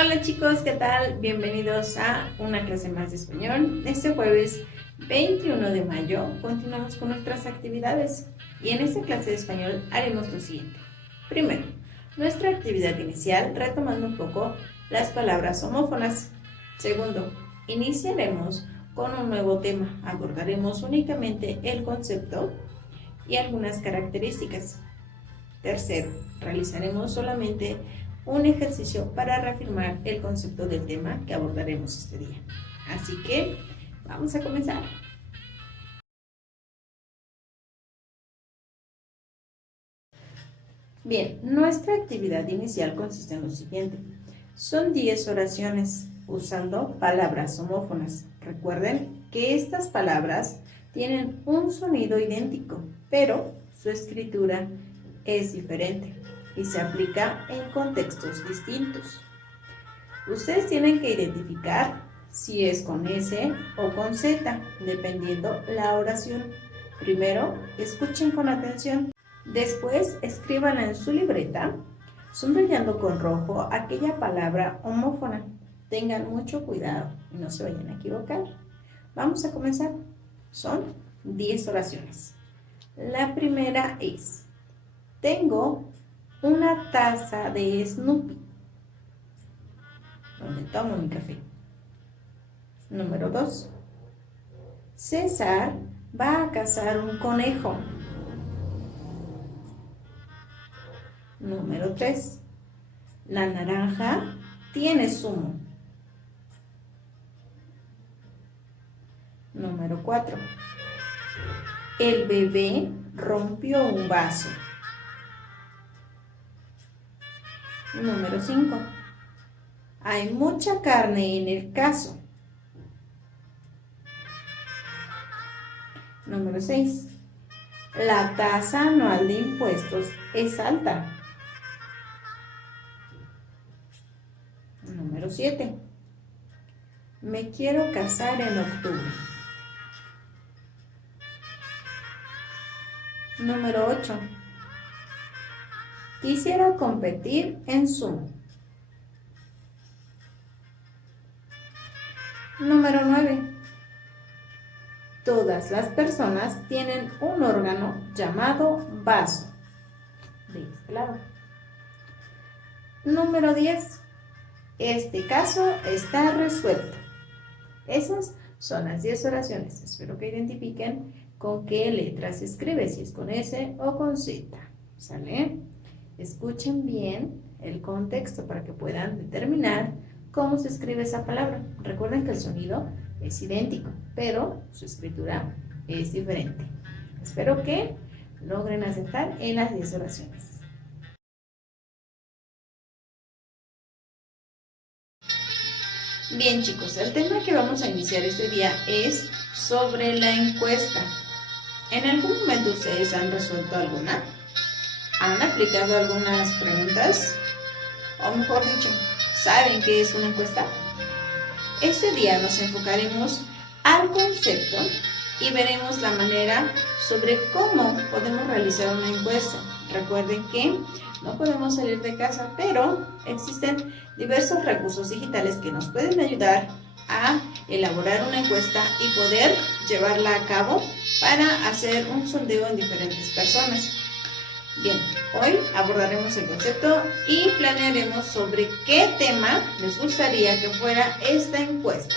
Hola chicos, ¿qué tal? Bienvenidos a una clase más de español. Este jueves 21 de mayo continuamos con nuestras actividades y en esta clase de español haremos lo siguiente. Primero, nuestra actividad inicial retomando un poco las palabras homófonas. Segundo, iniciaremos con un nuevo tema. Abordaremos únicamente el concepto y algunas características. Tercero, realizaremos solamente un ejercicio para reafirmar el concepto del tema que abordaremos este día. Así que vamos a comenzar. Bien, nuestra actividad inicial consiste en lo siguiente. Son 10 oraciones usando palabras homófonas. Recuerden que estas palabras tienen un sonido idéntico, pero su escritura es diferente y se aplica en contextos distintos. Ustedes tienen que identificar si es con S o con Z, dependiendo la oración. Primero, escuchen con atención. Después, escriban en su libreta, subrayando con rojo aquella palabra homófona. Tengan mucho cuidado y no se vayan a equivocar. Vamos a comenzar. Son 10 oraciones. La primera es: tengo una taza de Snoopy donde tomo mi café. Número 2. César va a cazar un conejo. Número 3. La naranja tiene zumo. Número 4. El bebé rompió un vaso. Número 5. Hay mucha carne en el caso. Número 6. La tasa anual de impuestos es alta. Número 7. Me quiero casar en octubre. Número 8. Quisiera competir en sumo. Número 9. Todas las personas tienen un órgano llamado vaso. De este lado. Número 10. Este caso está resuelto. Esas son las 10 oraciones. Espero que identifiquen con qué letras se escribe, si es con S o con Z. ¿Sale? Escuchen bien el contexto para que puedan determinar cómo se escribe esa palabra. Recuerden que el sonido es idéntico, pero su escritura es diferente. Espero que logren aceptar en las 10 oraciones. Bien chicos, el tema que vamos a iniciar este día es sobre la encuesta. ¿En algún momento ustedes han resuelto alguna? ¿Han aplicado algunas preguntas? O mejor dicho, ¿saben qué es una encuesta? Este día nos enfocaremos al concepto y veremos la manera sobre cómo podemos realizar una encuesta. Recuerden que no podemos salir de casa, pero existen diversos recursos digitales que nos pueden ayudar a elaborar una encuesta y poder llevarla a cabo para hacer un sondeo en diferentes personas. Bien, hoy abordaremos el concepto y planearemos sobre qué tema les gustaría que fuera esta encuesta.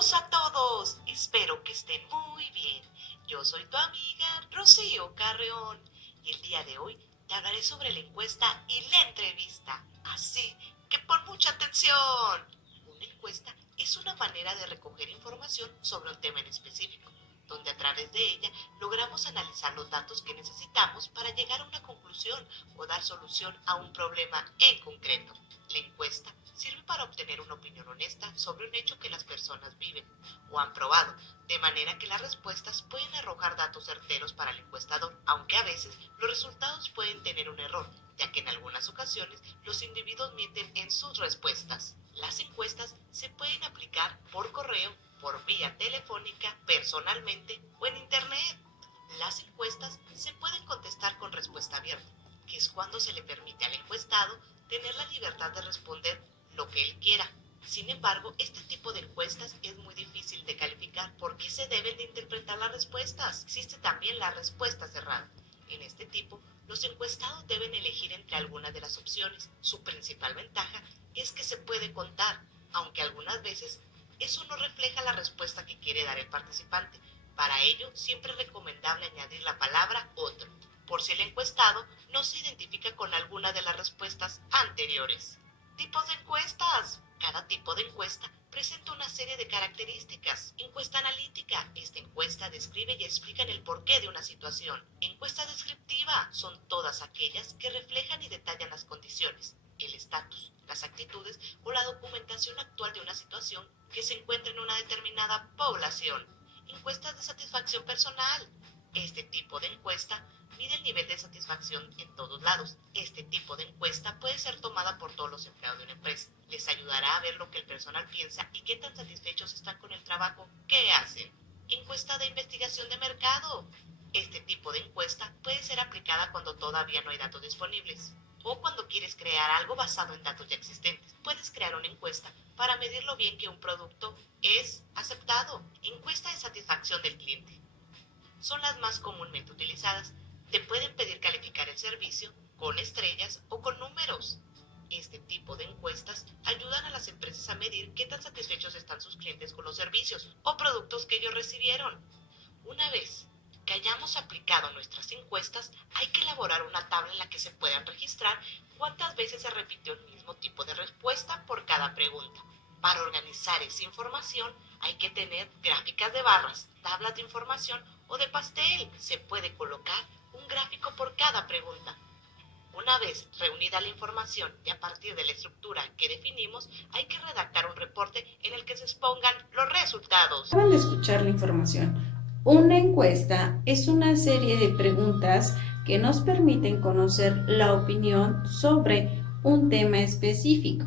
Saludos a todos, espero que estén muy bien. Yo soy tu amiga Rocío Carreón y el día de hoy te hablaré sobre la encuesta y la entrevista, así que pon mucha atención. Una encuesta es una manera de recoger información sobre un tema en específico, donde a través de ella logramos analizar los datos que necesitamos para llegar a una conclusión o dar solución a un problema en concreto. La encuesta sirve para obtener una opinión honesta sobre un hecho que las personas viven o han probado, de manera que las respuestas pueden arrojar datos certeros para el encuestador, aunque a veces los resultados pueden tener un error, ya que en algunas ocasiones los individuos mienten en sus respuestas. Las encuestas se pueden aplicar por correo, por vía telefónica, personalmente o en internet. Las encuestas se pueden contestar con respuesta abierta, que es cuando se le permite al encuestado tener la libertad de responder lo que él quiera. Sin embargo, este tipo de encuestas es muy difícil de calificar porque se deben de interpretar las respuestas. Existe también la respuesta cerrada. En este tipo, los encuestados deben elegir entre algunas de las opciones. Su principal ventaja es que se puede contar, aunque algunas veces eso no refleja la respuesta que quiere dar el participante. Para ello, siempre es recomendable añadir la palabra otro, por si el encuestado no se identifica con alguna de las respuestas anteriores. Tipos de encuestas. Cada tipo de encuesta presenta una serie de características. Encuesta analítica. Esta encuesta describe y explica el porqué de una situación. Encuesta descriptiva. Son todas aquellas que reflejan y detallan las condiciones, el estatus, las actitudes o la documentación actual de una situación que se encuentra en una determinada población. Encuestas de satisfacción personal. Este tipo de encuesta mide el nivel de satisfacción en todos lados. Este tipo de encuesta puede ser tomada por todos los empleados de una empresa. Les ayudará a ver lo que el personal piensa y qué tan satisfechos están con el trabajo que hacen. Encuesta de investigación de mercado. Este tipo de encuesta puede ser aplicada cuando todavía no hay datos disponibles o cuando quieres crear algo basado en datos ya existentes. Puedes crear una encuesta para medir lo bien que un producto es aceptado. Encuesta de satisfacción del cliente. Son las más comúnmente utilizadas. Te pueden pedir calificar el servicio con estrellas o con números. Este tipo de encuestas ayudan a las empresas a medir qué tan satisfechos están sus clientes con los servicios o productos que ellos recibieron. Una vez que hayamos aplicado nuestras encuestas, hay que elaborar una tabla en la que se puedan registrar cuántas veces se repitió el mismo tipo de respuesta por cada pregunta. Para organizar esa información hay que tener gráficas de barras, tablas de información o de pastel. Se puede colocar un gráfico por cada pregunta. Una vez reunida la información y a partir de la estructura que definimos, hay que redactar un reporte en el que se expongan los resultados. Acaban de escuchar la información. Una encuesta es una serie de preguntas que nos permiten conocer la opinión sobre un tema específico.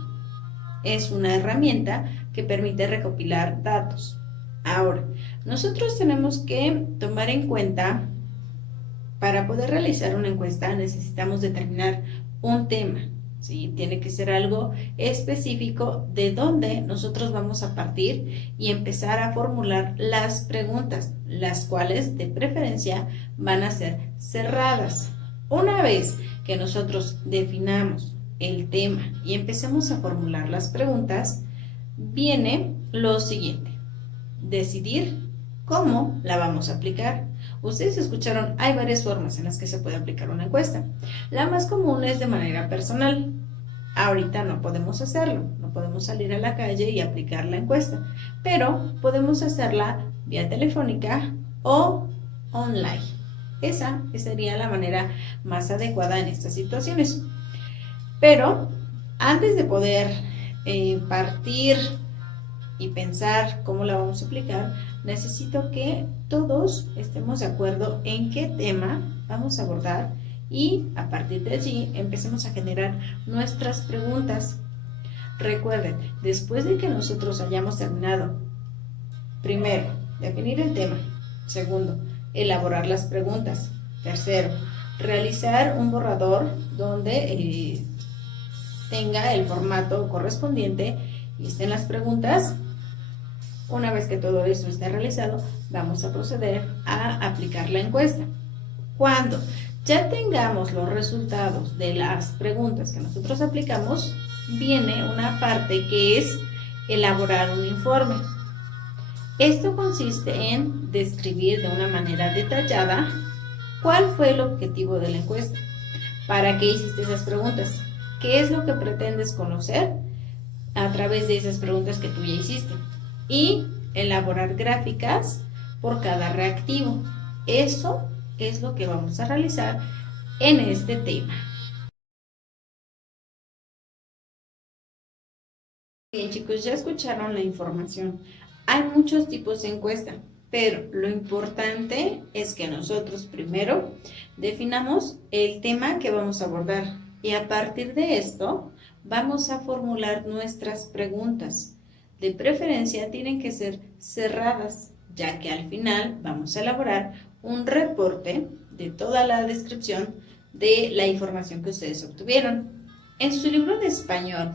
Es una herramienta que permite recopilar datos. Ahora, nosotros tenemos que tomar en cuenta, para poder realizar una encuesta necesitamos determinar un tema, ¿sí? Tiene que ser algo específico de donde nosotros vamos a partir y empezar a formular las preguntas, las cuales de preferencia van a ser cerradas. Una vez que nosotros definamos el tema y empecemos a formular las preguntas, viene lo siguiente: decidir cómo la vamos a aplicar. Ustedes escucharon, hay varias formas en las que se puede aplicar una encuesta. La más común es de manera personal. Ahorita no podemos hacerlo, no podemos salir a la calle y aplicar la encuesta, pero podemos hacerla vía telefónica o online. Esa sería la manera más adecuada en estas situaciones. Pero antes de poder partir y pensar cómo la vamos a aplicar, necesito que todos estemos de acuerdo en qué tema vamos a abordar y a partir de allí empecemos a generar nuestras preguntas. Recuerden, después de que nosotros hayamos terminado, primero, definir el tema. Segundo, elaborar las preguntas. Tercero, realizar un borrador donde tenga el formato correspondiente y estén las preguntas. Una vez que todo esto esté realizado, vamos a proceder a aplicar la encuesta. Cuando ya tengamos los resultados de las preguntas que nosotros aplicamos, viene una parte que es elaborar un informe. Esto consiste en describir de una manera detallada cuál fue el objetivo de la encuesta, para qué hiciste esas preguntas, qué es lo que pretendes conocer a través de esas preguntas que tú ya hiciste y elaborar gráficas por cada reactivo. Eso es lo que vamos a realizar en este tema. Bien, chicos, ya escucharon la información. Hay muchos tipos de encuesta, pero lo importante es que nosotros primero definamos el tema que vamos a abordar y a partir de esto vamos a formular nuestras preguntas. De preferencia tienen que ser cerradas, ya que al final vamos a elaborar un reporte de toda la descripción de la información que ustedes obtuvieron. En su libro de español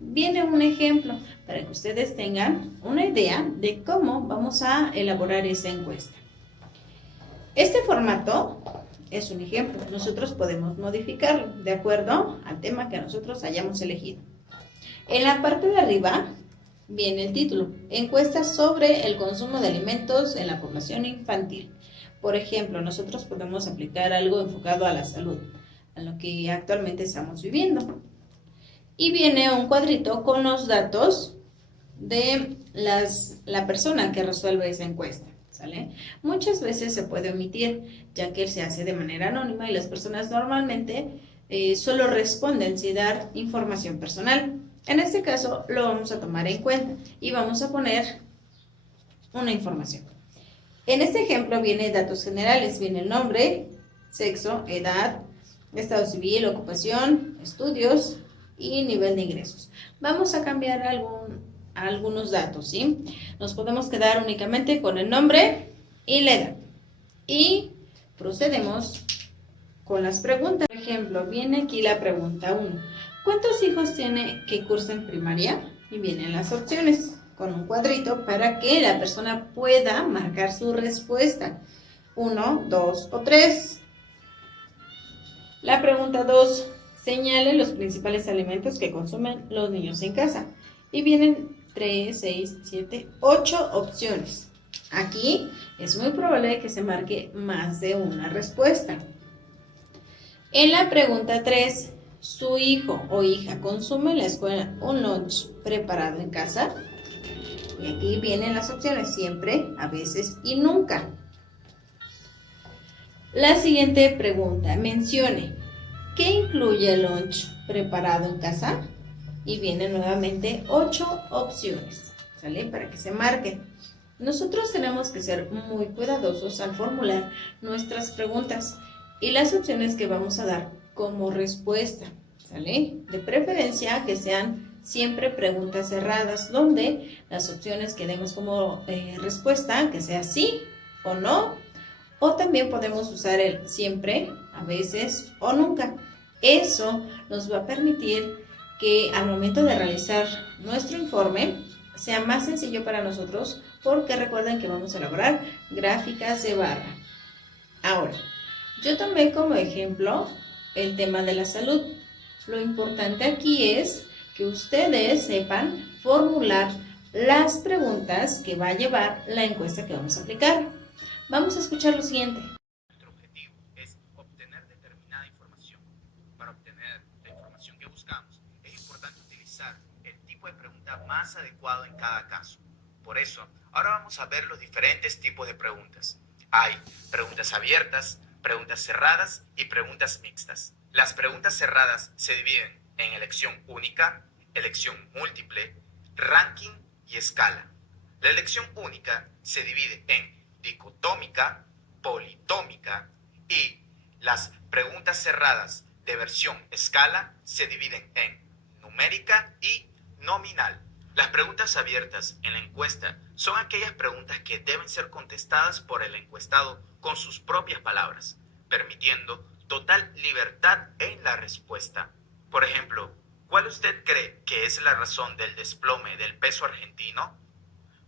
viene un ejemplo para que ustedes tengan una idea de cómo vamos a elaborar esa encuesta. Este formato es un ejemplo. Nosotros podemos modificarlo de acuerdo al tema que nosotros hayamos elegido. En la parte de arriba viene el título: encuesta sobre el consumo de alimentos en la población infantil. Por ejemplo, nosotros podemos aplicar algo enfocado a la salud, a lo que actualmente estamos viviendo. Y viene un cuadrito con los datos de la persona que resuelve esa encuesta, ¿sale? Muchas veces se puede omitir, ya que se hace de manera anónima y las personas normalmente solo responden sin dar información personal. En este caso lo vamos a tomar en cuenta y vamos a poner una información. En este ejemplo viene datos generales, viene el nombre, sexo, edad, estado civil, ocupación, estudios y nivel de ingresos. Vamos a cambiar algunos datos, ¿sí? Nos podemos quedar únicamente con el nombre y la edad. Y procedemos con las preguntas. Por ejemplo, viene aquí la pregunta 1. ¿Cuántos hijos tiene que cursan primaria? Y vienen las opciones con un cuadrito para que la persona pueda marcar su respuesta. 1, 2 o 3. La pregunta 2. Señale los principales alimentos que consumen los niños en casa. Y vienen 3, 6, 7, 8 opciones. Aquí es muy probable que se marque más de una respuesta. En la pregunta 3, ¿su hijo o hija consume en la escuela un lunch preparado en casa? Y aquí vienen las opciones: siempre, a veces y nunca. La siguiente pregunta, mencione ¿qué incluye el lunch preparado en casa? Y vienen nuevamente 8 opciones, ¿sale? Para que se marquen. Nosotros tenemos que ser muy cuidadosos al formular nuestras preguntas y las opciones que vamos a dar como respuesta, ¿sale? De preferencia que sean siempre preguntas cerradas, donde las opciones que demos como respuesta, que sea sí o no, o también podemos usar el siempre, a veces o nunca. Eso nos va a permitir que al momento de realizar nuestro informe sea más sencillo para nosotros, porque recuerden que vamos a elaborar gráficas de barra. Ahora, yo tomé como ejemplo el tema de la salud. Lo importante aquí es que ustedes sepan formular las preguntas que va a llevar la encuesta que vamos a aplicar. Vamos a escuchar lo siguiente. Nuestro objetivo es obtener determinada información. Para obtener la información que buscamos, es importante utilizar el tipo de pregunta más adecuado en cada caso. Por eso, ahora vamos a ver los diferentes tipos de preguntas. Hay preguntas abiertas, preguntas cerradas y preguntas mixtas. Las preguntas cerradas se dividen en elección única, elección múltiple, ranking y escala. La elección única se divide en dicotómica, politómica, y las preguntas cerradas de versión escala se dividen en numérica y nominal. Las preguntas abiertas en la encuesta son aquellas preguntas que deben ser contestadas por el encuestado con sus propias palabras, permitiendo total libertad en la respuesta. Por ejemplo, ¿cuál usted cree que es la razón del desplome del peso argentino?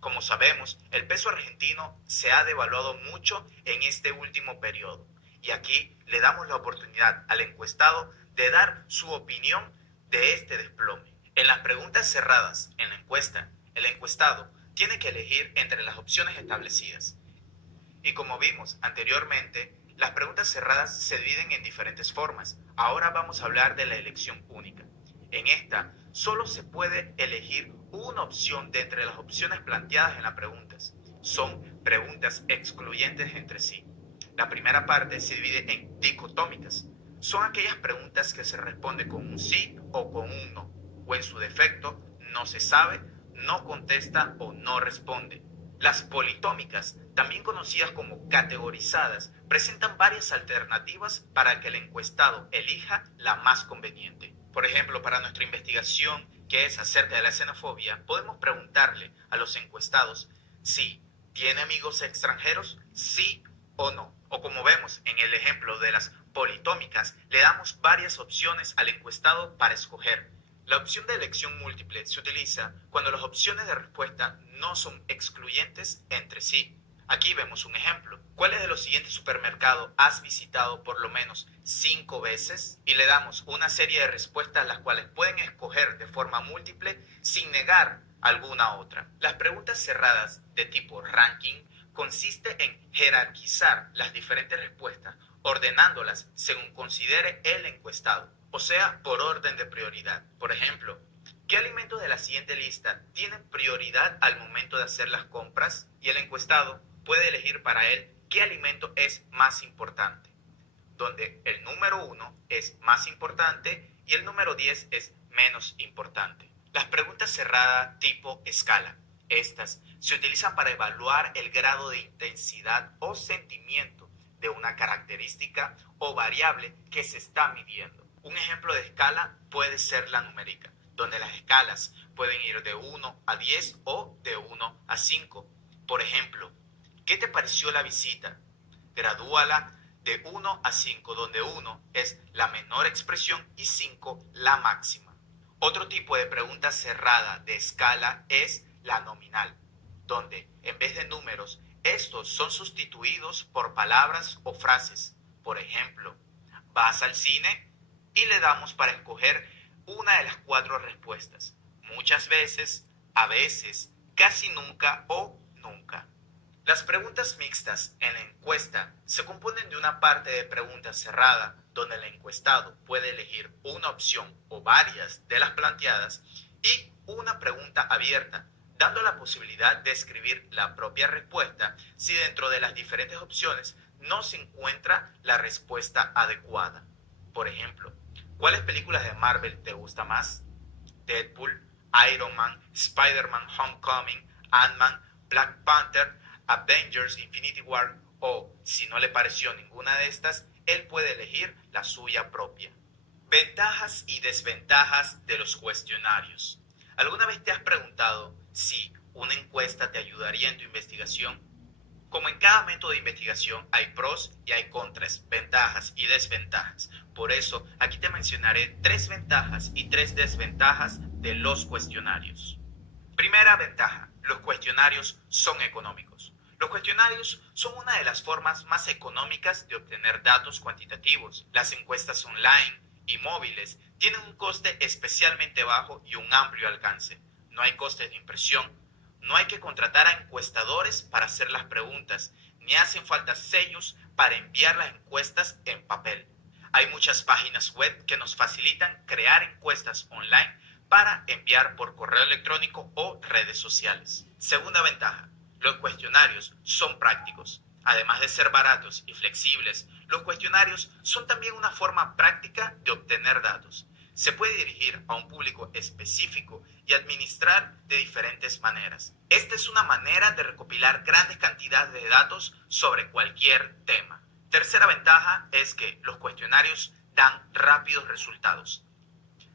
Como sabemos, el peso argentino se ha devaluado mucho en este último periodo, y aquí le damos la oportunidad al encuestado de dar su opinión de este desplome. En las preguntas cerradas en la encuesta, el encuestado tiene que elegir entre las opciones establecidas. Y como vimos anteriormente, las preguntas cerradas se dividen en diferentes formas. Ahora vamos a hablar de la elección única. En esta, solo se puede elegir una opción de entre las opciones planteadas en las preguntas. Son preguntas excluyentes entre sí. La primera parte se divide en dicotómicas. Son aquellas preguntas que se responden con un sí o con un no, o en su defecto, no se sabe, no contesta o no responde. Las politómicas, también conocidas como categorizadas, presentan varias alternativas para que el encuestado elija la más conveniente. Por ejemplo, para nuestra investigación, que es acerca de la xenofobia, podemos preguntarle a los encuestados si tiene amigos extranjeros, sí o no. O como vemos en el ejemplo de las politómicas, le damos varias opciones al encuestado para escoger. La opción de elección múltiple se utiliza cuando las opciones de respuesta no son excluyentes entre sí. Aquí vemos un ejemplo. ¿Cuáles de los siguientes supermercados has visitado por lo menos 5 veces? Y le damos una serie de respuestas las cuales pueden escoger de forma múltiple sin negar alguna otra. Las preguntas cerradas de tipo ranking consiste en jerarquizar las diferentes respuestas, ordenándolas según considere el encuestado, o sea, por orden de prioridad. Por ejemplo, ¿qué alimentos de la siguiente lista tienen prioridad al momento de hacer las compras? Y el encuestado puede elegir para él qué alimento es más importante, donde el número 1 es más importante y el número 10 es menos importante. Las preguntas cerradas tipo escala. Estas se utilizan para evaluar el grado de intensidad o sentimiento de una característica o variable que se está midiendo. Un ejemplo de escala puede ser la numérica, donde las escalas pueden ir de 1 a 10 o de 1 a 5. Por ejemplo, ¿qué te pareció la visita? Gradúala de 1 a 5, donde 1 es la menor expresión y 5 la máxima. Otro tipo de pregunta cerrada de escala es la nominal, donde en vez de números, estos son sustituidos por palabras o frases. Por ejemplo, ¿vas al cine? Y le damos para escoger una de las 4 respuestas. Muchas veces, a veces, casi nunca o nunca. Las preguntas mixtas en la encuesta se componen de una parte de pregunta cerrada, donde el encuestado puede elegir una opción o varias de las planteadas, y una pregunta abierta, dando la posibilidad de escribir la propia respuesta si dentro de las diferentes opciones no se encuentra la respuesta adecuada. Por ejemplo, ¿cuáles películas de Marvel te gusta más? Deadpool, Iron Man, Spider-Man Homecoming, Ant-Man, Black Panther, Avengers Infinity War, o si no le pareció ninguna de estas, él puede elegir la suya propia. Ventajas y desventajas de los cuestionarios. ¿Alguna vez te has preguntado si una encuesta te ayudaría en tu investigación? Como en cada método de investigación hay pros y hay contras, ventajas y desventajas. Por eso aquí te mencionaré 3 ventajas y 3 desventajas de los cuestionarios. Primera ventaja, los cuestionarios son económicos. Los cuestionarios son una de las formas más económicas de obtener datos cuantitativos. Las encuestas online y móviles tienen un coste especialmente bajo y un amplio alcance. No hay costes de impresión, no hay que contratar a encuestadores para hacer las preguntas, ni hacen falta sellos para enviar las encuestas en papel. Hay muchas páginas web que nos facilitan crear encuestas online para enviar por correo electrónico o redes sociales. Segunda ventaja, los cuestionarios son prácticos. Además de ser baratos y flexibles, los cuestionarios son también una forma práctica de obtener datos. Se puede dirigir a un público específico y administrar de diferentes maneras. Esta es una manera de recopilar grandes cantidades de datos sobre cualquier tema. Tercera ventaja es que los cuestionarios dan rápidos resultados.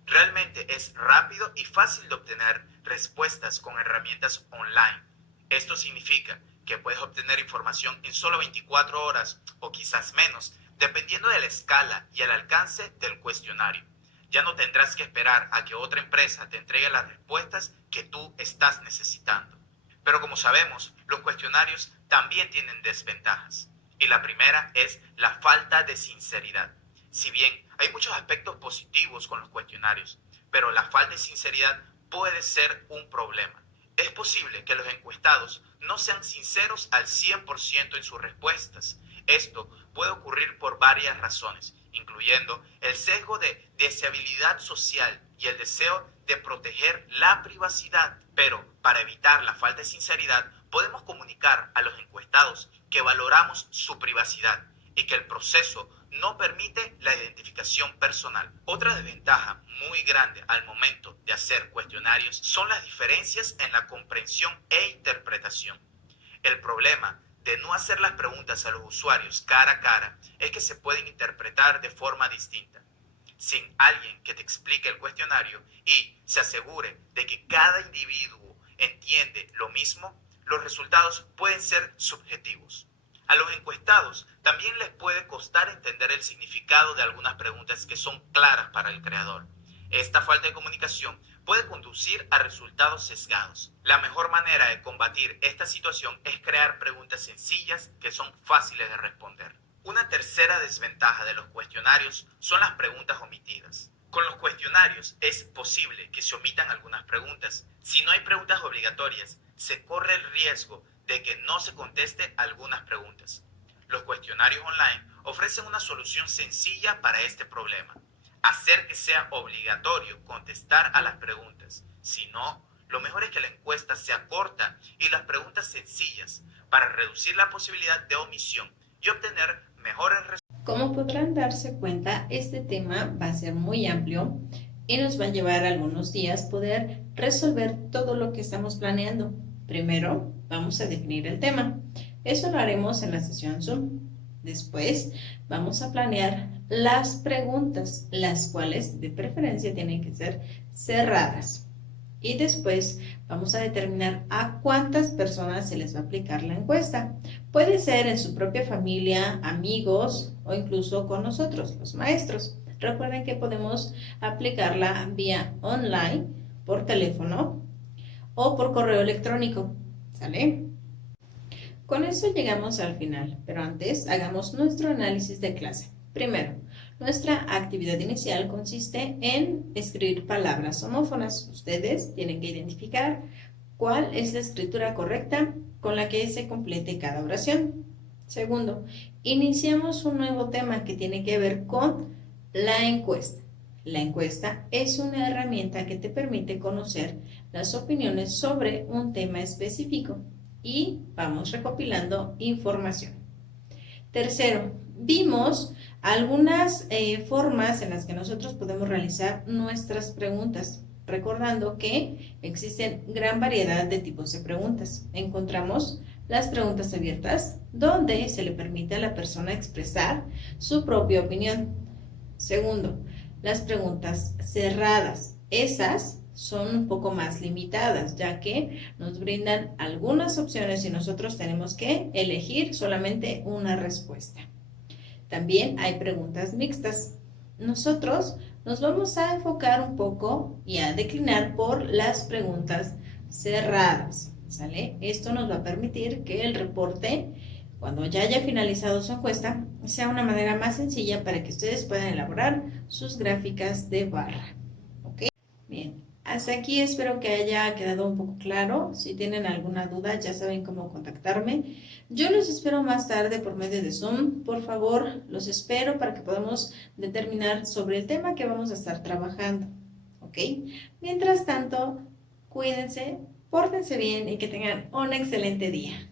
Realmente es rápido y fácil de obtener respuestas con herramientas online. Esto significa que puedes obtener información en solo 24 horas o quizás menos, dependiendo de la escala y el alcance del cuestionario. Ya no tendrás que esperar a que otra empresa te entregue las respuestas que tú estás necesitando. Pero como sabemos, los cuestionarios también tienen desventajas. Y la primera es la falta de sinceridad. Si bien hay muchos aspectos positivos con los cuestionarios, pero la falta de sinceridad puede ser un problema. Es posible que los encuestados no sean sinceros al 100% en sus respuestas. Esto puede ocurrir por varias razones, incluyendo el sesgo de deseabilidad social y el deseo de proteger la privacidad. Pero para evitar la falta de sinceridad, podemos comunicar a los encuestados que valoramos su privacidad y que el proceso no permite la identificación personal. Otra desventaja muy grande al momento de hacer cuestionarios son las diferencias en la comprensión e interpretación. El problema de no hacer las preguntas a los usuarios cara a cara es que se pueden interpretar de forma distinta. Sin alguien que te explique el cuestionario y se asegure de que cada individuo entiende lo mismo, los resultados pueden ser subjetivos. A los encuestados también les puede costar entender el significado de algunas preguntas que son claras para el creador. Esta falta de comunicación puede conducir a resultados sesgados. La mejor manera de combatir esta situación es crear preguntas sencillas que son fáciles de responder. Una tercera desventaja de los cuestionarios son las preguntas omitidas. Con los cuestionarios es posible que se omitan algunas preguntas. Si no hay preguntas obligatorias, se corre el riesgo de que no se conteste algunas preguntas. Los cuestionarios online ofrecen una solución sencilla para este problema: hacer que sea obligatorio contestar a las preguntas. Si no, lo mejor es que la encuesta sea corta y las preguntas sencillas para reducir la posibilidad de omisión y obtener mejores resultados. Como podrán darse cuenta, este tema va a ser muy amplio y nos va a llevar algunos días poder resolver todo lo que estamos planeando. Primero, vamos a definir el tema. Eso lo haremos en la sesión Zoom. Después, vamos a planear las preguntas, las cuales de preferencia tienen que ser cerradas. Y después vamos a determinar a cuántas personas se les va a aplicar la encuesta. Puede ser en su propia familia, amigos o incluso con nosotros, los maestros. Recuerden que podemos aplicarla vía online, por teléfono o por correo electrónico. ¿Sale? Con eso llegamos al final, pero antes hagamos nuestro análisis de clase. Primero, nuestra actividad inicial consiste en escribir palabras homófonas. Ustedes tienen que identificar cuál es la escritura correcta con la que se complete cada oración. Segundo, iniciamos un nuevo tema que tiene que ver con la encuesta. La encuesta es una herramienta que te permite conocer las opiniones sobre un tema específico y vamos recopilando información. Tercero, vimos algunas formas en las que nosotros podemos realizar nuestras preguntas, recordando que existen gran variedad de tipos de preguntas. Encontramos las preguntas abiertas, donde se le permite a la persona expresar su propia opinión. Segundo, las preguntas cerradas. Esas son un poco más limitadas, ya que nos brindan algunas opciones y nosotros tenemos que elegir solamente una respuesta. También hay preguntas mixtas. Nosotros nos vamos a enfocar un poco y a declinar por las preguntas cerradas, ¿sale? Esto nos va a permitir que el reporte, cuando ya haya finalizado su encuesta, sea una manera más sencilla para que ustedes puedan elaborar sus gráficas de barra. ¿Ok? Bien, hasta aquí espero que haya quedado un poco claro. Si tienen alguna duda, ya saben cómo contactarme. Yo los espero más tarde por medio de Zoom. Por favor, los espero para que podamos determinar sobre el tema que vamos a estar trabajando. ¿Ok? Mientras tanto, cuídense, pórtense bien y que tengan un excelente día.